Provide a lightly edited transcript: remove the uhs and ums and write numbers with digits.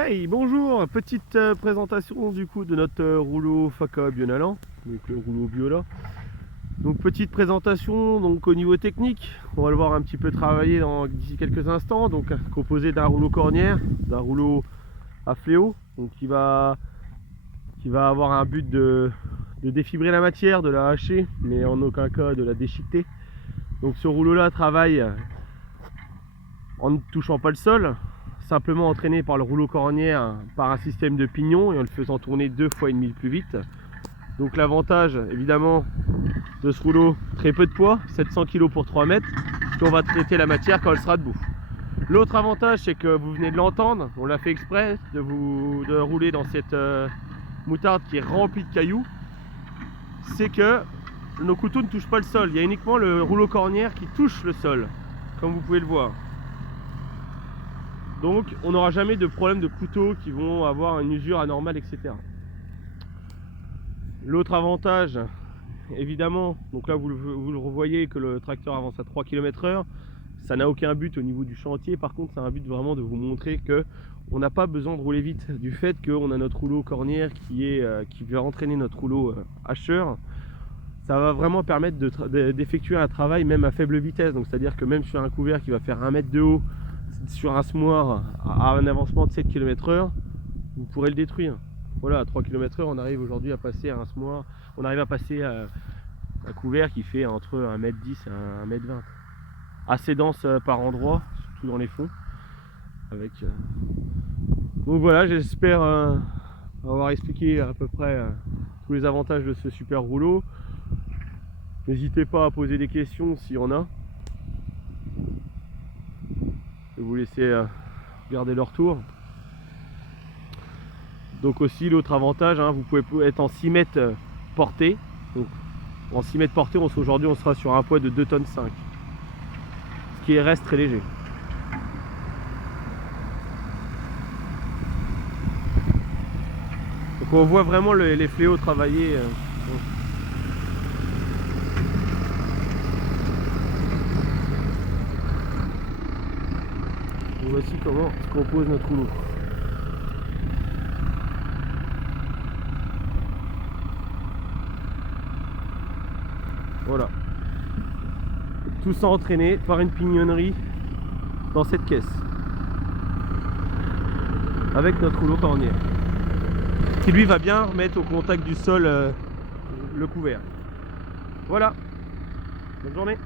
Hey, bonjour, petite présentation du coup de notre rouleau Faka Bionalan, donc le rouleau Biola. Donc petite présentation donc au niveau technique, on va le voir un petit peu travailler d'ici quelques instants. Donc composé d'un rouleau cornière, d'un rouleau à fléau, donc qui va avoir un but de défibrer la matière, de la hacher, mais en aucun cas de la déchiqueter. Donc ce rouleau là travaille en ne touchant pas le sol, simplement entraîné par le rouleau cornière par un système de pignon et en le faisant tourner 2,5 fois plus vite. Donc l'avantage évidemment de ce rouleau, très peu de poids, 700 kg pour 3 mètres, puisqu'on va traiter la matière quand elle sera debout. L'autre avantage, c'est que vous venez de l'entendre, on l'a fait exprès de rouler dans cette moutarde qui est remplie de cailloux, c'est que nos couteaux ne touchent pas le sol, il y a uniquement le rouleau cornière qui touche le sol, comme vous pouvez le voir. Donc on n'aura jamais de problème de couteaux qui vont avoir une usure anormale, etc. L'autre avantage, évidemment, donc là vous le revoyez que le tracteur avance à 3 km/h, ça n'a aucun but au niveau du chantier. Par contre, c'est un but vraiment de vous montrer que on n'a pas besoin de rouler vite, du fait qu'on a notre rouleau cornière qui va entraîner notre rouleau hacheur. Ça va vraiment permettre d'effectuer un travail même à faible vitesse, donc c'est à dire que même sur un couvert qui va faire 1 mètre de haut, sur un semoir à un avancement de 7 km/h, vous pourrez le détruire. Voilà, à 3 km/h, on arrive aujourd'hui à passer à un semoir, on arrive à passer à un couvert qui fait entre 1,10 m et 1,20 m. Assez dense par endroit, surtout dans les fonds. Donc voilà, j'espère avoir expliqué à peu près tous les avantages de ce super rouleau. N'hésitez pas à poser des questions s'il y en a. Je vais vous laisser regarder leur tour. Donc aussi l'autre avantage, vous pouvez être en 6 mètres portée. Donc en 6 mètres portée, aujourd'hui on sera sur un poids de 2,5 tonnes, ce qui reste très léger. Donc on voit vraiment les fléaux travailler. Voici comment se compose notre rouleau. Voilà. Tout ça entraîné par une pignonnerie dans cette caisse. Avec notre rouleau cornière. Qui lui va bien remettre au contact du sol le couvert. Voilà. Bonne journée.